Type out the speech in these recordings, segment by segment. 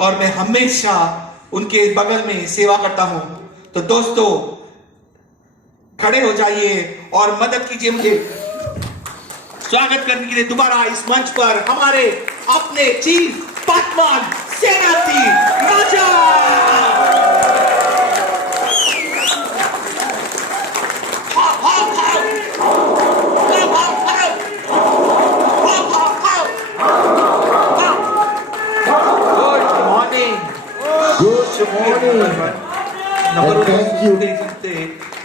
और मैं हमेशा उनके बगल में सेवा करता हूं। तो दोस्तों खड़े हो जाइए और मदद कीजिए मुझे स्वागत करने के लिए दोबारा इस मंच पर हमारे अपने चीफ पद्मन सेनापति राजा।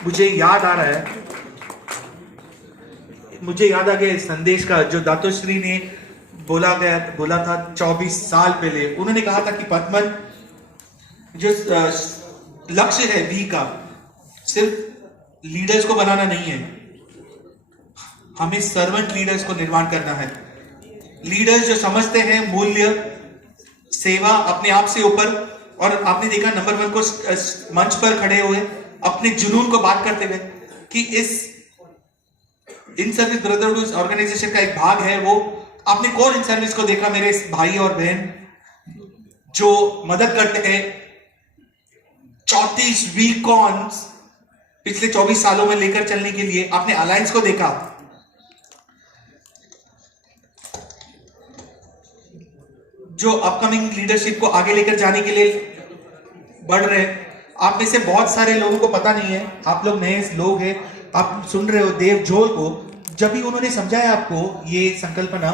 मुझे याद आ रहा है, मुझे याद आ गया इस संदेश का जो दातोश्री ने बोला था 24 साल पहले। उन्होंने कहा था कि पद्मन जो लक्ष्य है वी का सिर्फ लीडर्स को बनाना नहीं है, हमें सर्वेंट लीडर्स को निर्माण करना है। लीडर्स जो समझते हैं मूल्य, सेवा, अपने आप से ऊपर। और आपने देखा नंबर 1 को मंच पर खड़े हुए अपने जुनून को बात करते हुए कि इस इन सर्विस ब्रदरहुड ऑर्गेनाइजेशन का एक भाग है। वो आपने कौन इन सर्विस को देखा मेरे भाई और बहन जो मदद करते हैं। 34 वीकॉन्स पिछले 24 सालों में लेकर चलने के लिए आपने अलायंस को देखा, जो अपकमिंग लीडरशिप को आगे लेकर जाने के लिए बढ़ रहे हैं। आप में से बहुत सारे लोगों को पता नहीं है, आप लोग नए लोग हैं, आप सुन रहे हो देव जोल को, जब भी उन्होंने समझाया आपको ये संकल्पना,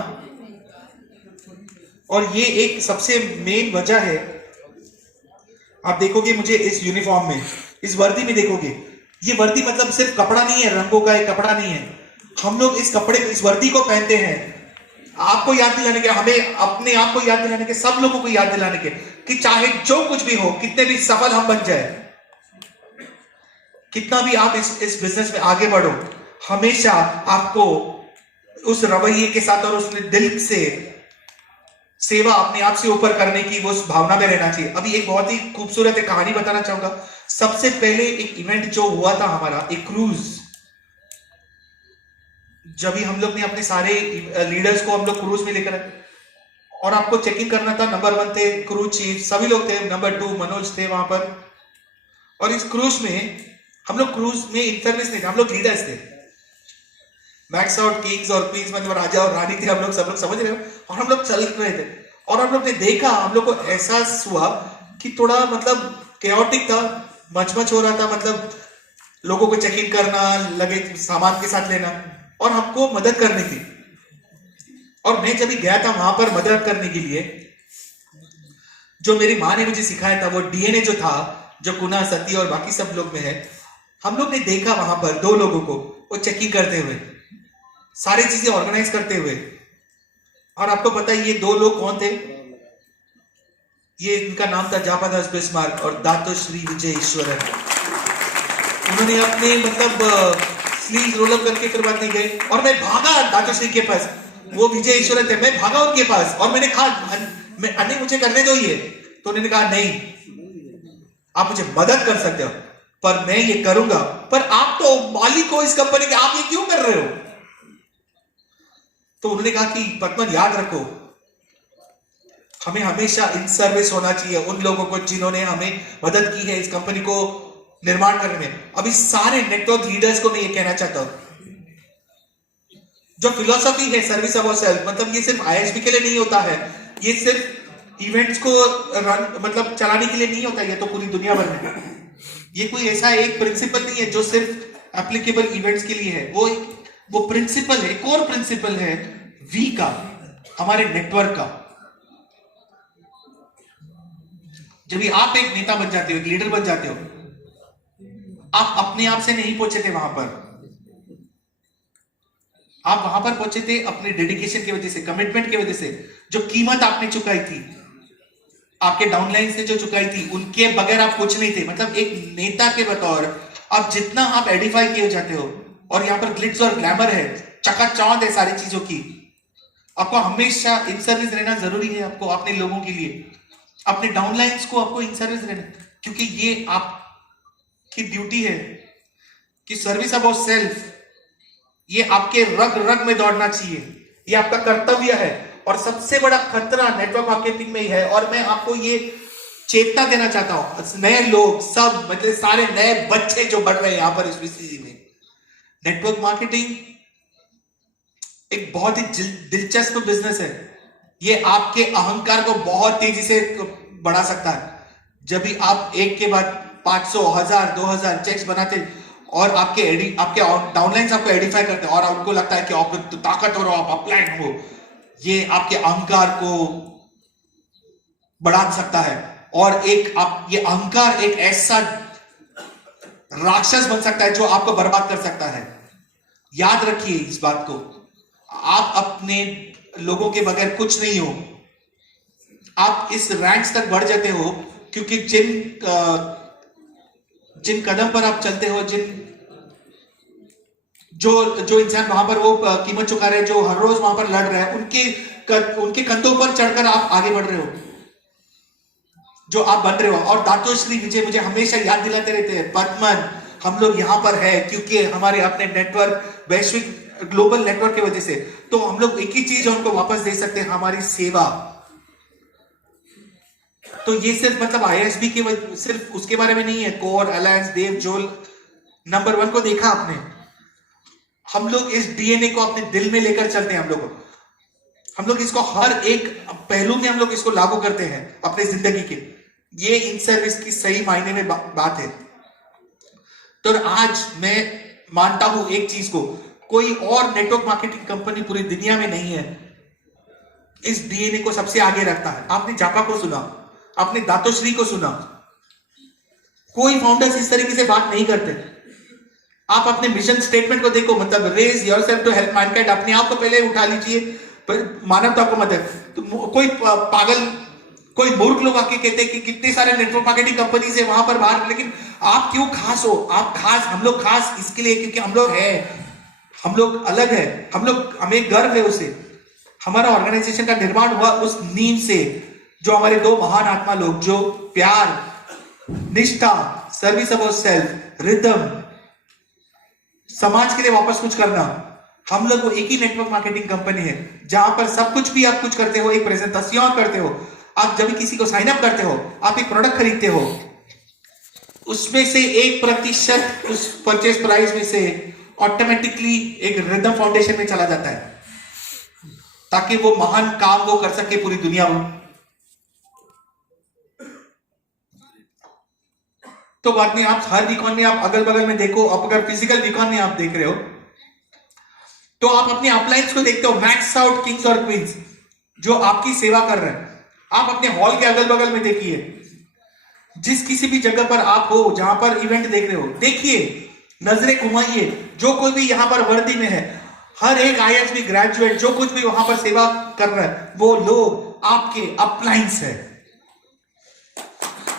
और ये एक सबसे मेन वजह है। आप देखोगे मुझे इस यूनिफॉर्म में, इस वर्दी में देखोगे, ये वर्दी मतलब सिर्फ कपड़ा नहीं है, रंगों का एक कपड़ा नहीं है। हम लोग इस कपड़े, इस वर्दी को पहनते हैं आपको याद दिलाने के, हमें अपने आप को याद दिलाने के, सब लोगों को याद दिलाने के कि चाहे जो कुछ भी हो, कितने भी सफल हम बन जाए, कितना भी आप इस बिजनेस में आगे बढ़ो, हमेशा आपको उस रवैये के साथ और उस दिल से सेवा अपने आप से ऊपर करने की वो उस भावना में रहना चाहिए। अभी एक बहुत ही खूबसूरत एक कहानी बताना चाहूंगा। सबसे पहले एक इवेंट जो हुआ था हमारा, एक क्रूज, जब भी हम लोग ने अपने सारे लीडर्स को हम लोग क्रूज में लेकर आए और आपको चेकिंग करना था। नंबर 1 थे क्रूज चीफ, सभी लोग थे, नंबर 2 मनोज थे वहां पर। और इस क्रूज में हम लोग क्रूज में इन सर्विस नहीं थे, हम लोग लीडर्स थे। मैक्स आउट किंग्स और क्वींस मतलब राजा और रानी थे, हम लोग सब लोग समझ रहे हो। और हम लोग चल रहे थे और हम लोग ने देखा, हम लोग को एहसास हुआ कि थोड़ा मतलब केओटिक था, मच हो रहा था, मतलब लोगों को चेकिंग करना लगे, सामान के साथ लेना और हमको मदद करनी थी। और मैं जब भी गया था वहां पर मदद करने के लिए, जो मेरी माँ ने मुझे सिखाया था वो डीएनए जो था, जो कुना सती और बाकी सब लोग में है, हम लोग ने देखा वहां पर 2 लोगों को वो चेकिंग करते हुए, सारी चीजें ऑर्गेनाइज करते हुए। और आपको पता है ये 2 लोग कौन थे? ये इनका नाम था जापादास बिस्मार्क और दातोश्री विजय ईश्वरन। उन्होंने अपने मतलब स्लीव रोल अप करके फिर बाद में गए और मैं भागा दातोश्री के पास, वो विजय ईश्वरन थे, मैं भागा उनके पास और मैंने कहा अन्य मुझे करने दो ये। तो उन्होंने कहा नहीं, आप मुझे मदद कर सकते हो पर मैं ये करूंगा, पर आप तो मालिक हो इस कंपनी के, आप ये क्यों कर रहे हो? तो उन्होंने कहा कि पद्मन याद रखो, हमें हमेशा इन सर्विस होना चाहिए उन लोगों को जिन्होंने हमें मदद की है इस कंपनी को निर्माण करने में। अभी सारे नेटवर्क लीडर्स को मैं ये कहना चाहता हूं, जो फिलॉसफी है सर्विस अबाउट सेल्फ, मतलब ये सिर्फ आईएसबी के लिए नहीं होता है, ये सिर्फ इवेंट्स को रन मतलब चलाने के लिए नहीं होता, ये तो पूरी दुनिया भर में। ये कोई ऐसा एक प्रिंसिपल नहीं है जो सिर्फ एप्लीकेबल इवेंट्स के लिए है, वो प्रिंसिपल है, कोर प्रिंसिपल है वी का, हमारे नेटवर्क का। जब आप एक नेता बन जाते हो, एक लीडर बन जाते हो, आप अपने आप से नहीं पहुंचे थे वहां पर, आप वहां पर पहुंचे थे अपने डेडिकेशन की वजह से, कमिटमेंट की वजह से, जो कीमत आपने चुकाई थी, आपके डाउनलाइन से जो चुकाई थी, उनके बगैर आप कुछ नहीं थे। मतलब एक नेता के बतौर आप जितना आप एडिफाई किए जाते हो, और यहाँ पर ग्लिट्स और ग्लैमर है, चकाचौंध है सारी चीजों की, आपको हमेशा इन सर्विस रहना जरूरी है। आपको अपने लोगों के लिए, अपने डाउनलाइंस को आपको इन सर्विस रहना, क्योंकि ये आपकी ड्यूटी है कि सर्विस अबाउट सेल्फ ये आपके रग रग में दौड़ना चाहिए, ये आपका कर्तव्य है। और सबसे बड़ा खतरा नेटवर्क मार्केटिंग में ही है। और मैं आपको ये चेतना देना चाहता हूं, नए लोग सब, मतलब सारे नए बच्चे जो बढ़ रहे हैं यहां पर इस विषय में, नेटवर्क मार्केटिंग एक बहुत ही दिलचस्प बिजनेस है। ये आपके अहंकार को बहुत तेजी से बढ़ा सकता है। जब भी आप एक के बाद 500, 1000, 2000 चेक्स बनाते और आपके डाउनलाइंस आपको एडिफाई करते हैं और उनको लगता है कि आप तो ताकतवर हो, आप अपलाइन हो, ये आपके अहंकार को बढ़ा सकता है। और ये अहंकार एक ऐसा राक्षस बन सकता है जो आपको बर्बाद कर सकता है। याद रखिए इस बात को, आप अपने लोगों के बगैर कुछ नहीं हो। आप इस रैंक्स तक बढ़ जाते हो क्योंकि जिन कदम पर आप चलते हो, जो इंसान वहां पर वो कीमत चुका रहे हैं, जो हर रोज वहां पर लड़ रहे हैं, उनके कंधों पर चढ़कर आप आगे बढ़ रहे हो, जो आप बन रहे हो। और दातोश्री विजय मुझे हमेशा याद दिलाते रहते हैं, पद्मन हम लोग यहां पर है क्योंकि हमारे अपने नेटवर्क, वैश्विक ग्लोबल नेटवर्क की वजह से। तो हम लोग एक ही चीज उनको वापस दे सकते हैं, हमारी सेवा। तो ये सिर्फ मतलब आईएसबी के सिर्फ उसके बारे में नहीं है। कोर, अलायंस, देव, जोल, नंबर 1 को देखा आपने। हम लोग इस डीएनए को अपने दिल में लेकर चलते हैं। हम लोग इसको हर एक पहलू में हम लोग इसको लागू करते हैं अपने जिंदगी के। ये इन सर्विस की सही मायने में बात है। तो आज मैं मानता हूं एक चीज को, कोई और नेटवर्क मार्केटिंग कंपनी पूरी दुनिया में नहीं है इस डीएनए को सबसे आगे रखता है। आपने जापा को सुना, आपने दातोश्री को सुना, कोई फाउंडर्स इस तरीके से बात नहीं करते। आप अपने मिशन स्टेटमेंट को देखो, मतलब raise yourself to help mankind, अपने आप को पहले उठा लीजिए, मानवता को मदद। तो कोई पागल, कोई मूर्ख लोग आके कहते हैं कि कितने सारे नेटवर्क मार्केटिंग कंपनीज है वहां पर बाहर, लेकिन आप क्यों खास हो? आप खास, हम लोग खास इसके लिए क्योंकि हम लोग है, हम लोग अलग है, हमें गर्व है उसे। हमारा ऑर्गेनाइजेशन का निर्माण हुआ उस नींव से, जो हमारे 2 महान आत्मा लोग, जो प्यार, निष्ठा, सर्विस ऑफ सेल्फ, रिदम, समाज के लिए वापस कुछ करना। हम लोग वो एक ही नेटवर्क मार्केटिंग कंपनी है जहां पर सब कुछ भी आप कुछ करते हो, एक प्रेजेंटेशन करते हो, आप जब भी किसी को साइन अप करते हो, आप एक प्रोडक्ट खरीदते हो, उसमें से 1% उस परचेज प्राइस में से ऑटोमेटिकली एक रिदम फाउंडेशन में चला जाता है, ताकि वो महान काम वो कर सके पूरी दुनिया में। तो बाद में आप हर वीकॉन में आप अगल बगल में देखो, आप अगर फिजिकल वीकॉन में आप देख रहे हो तो आप अपने अपलाइंस को देखते हो, मैक्स आउट किंग्स और क्वींस जो आपकी सेवा कर रहे हैं। आप अपने हॉल के अगल बगल में देखिए, जिस किसी भी जगह पर आप हो जहां पर इवेंट देख रहे हो, देखिए, नजरें घुमाइए, जो कोई भी यहां पर वर्दी में है, हर एक आईएसबी ग्रेजुएट जो कुछ भी वहां पर सेवा कर रहा है, वो लोग आपके अपलाइंस है।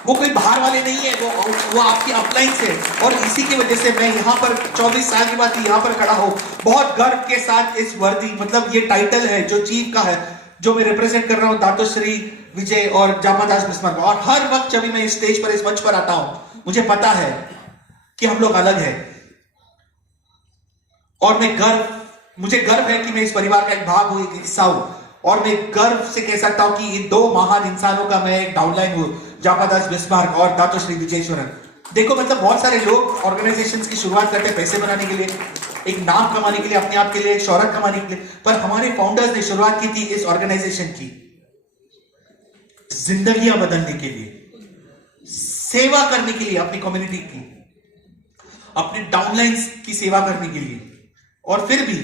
वो कोई बाहर वाले नहीं है, वो आपकी अपलाइंस है। और इसी की वजह से मैं यहाँ पर 24 साल के बाद यहाँ पर खड़ा हूँ, बहुत गर्व के साथ। इस वर्दी, मतलब ये टाइटल है जो चीफ का है, जो मैं रिप्रेजेंट कर रहा हूँ दातोश्री विजय और जापादास बिस्मार्क। और हर वक्त जब मैं इस स्टेज पर, इस मंच पर आता हूं, मुझे पता है कि हम लोग अलग है। और मुझे गर्व है कि मैं इस परिवार का एक भाग हूं, एक हिस्सा हूं। और मैं गर्व से कह सकता हूं कि इन 2 महान इंसानों का मैं एक डाउनलाइन हूं, जापादास बिस्मार्क और दातोश्री विजयेश्वरन। देखो, मतलब बहुत सारे लोग ऑर्गेनाइजेशंस की शुरुआत करते हैं पैसे बनाने के लिए, एक नाम कमाने के लिए, अपने आप के लिए, एक शोहरत कमाने के लिए। पर हमारे फाउंडर्स ने शुरुआत की थी इस ऑर्गेनाइजेशन की जिंदगियां बदलने के लिए, सेवा करने के लिए, अपनी कम्युनिटी की, अपने डाउनलाइंस की सेवा करने के लिए। और फिर भी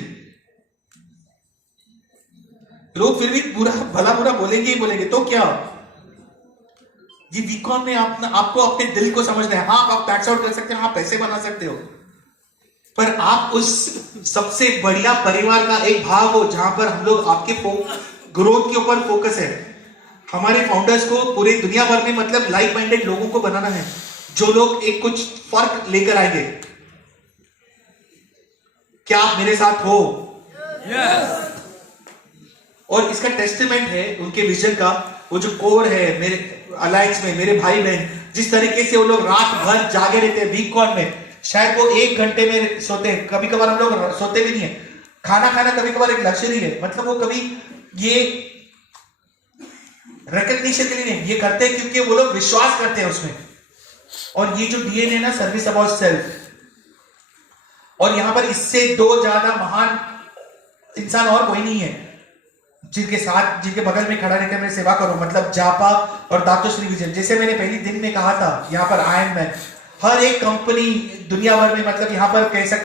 लोग भला बुरा बोलेंगे ही बोलेंगे, तो क्या? ये वीकॉन में आपको अपने दिल को समझना है। हाँ, आप टैक्स आउट कर सकते हो, हाँ, पैसे बना सकते हो, पर आप उस सबसे बढ़िया परिवार का एक भाग हो जहां पर हम लोग आपके ग्रोथ के ऊपर फोकस है। हमारे फाउंडर्स को पूरे दुनिया भर में, मतलब लाइक माइंडेड लोगों को बनाना है, जो लोग एक कुछ फर्क लेकर आएंगे। क्या आप मेरे साथ हो? Yes. और इसका टेस्टिमेंट है उनके विजन का, वो जो कोर है मेरे अलायंस में, मेरे भाई बहन, जिस तरीके से वो लोग रात भर जागे रहते हैं वीकॉन में। शायद वो 1 घंटे में सोते हैं, कभी कभार हम लोग सोते भी नहीं है। खाना खाना कभी कभार एक लग्जरी है, मतलब वो कभी ये रिकग्निशन के लिए नहीं, ये करते हैं क्योंकि वो लोग विश्वास करते हैं उसमें। और ये जो डीएनए ना, सर्विस अबाउट सेल्फ, और यहां पर इससे दो ज्यादा महान इंसान और कोई नहीं है जिनके साथ, जिनके बगल में खड़ा रहकर मैं सेवा करूं, मतलब जापा और दातोश्री विजय। जैसे मैंने पहले दिन में कहा था, यहां पर आयरन मैन, हर एक कंपनी दुनिया भर में, मतलब यहां पर कह सकते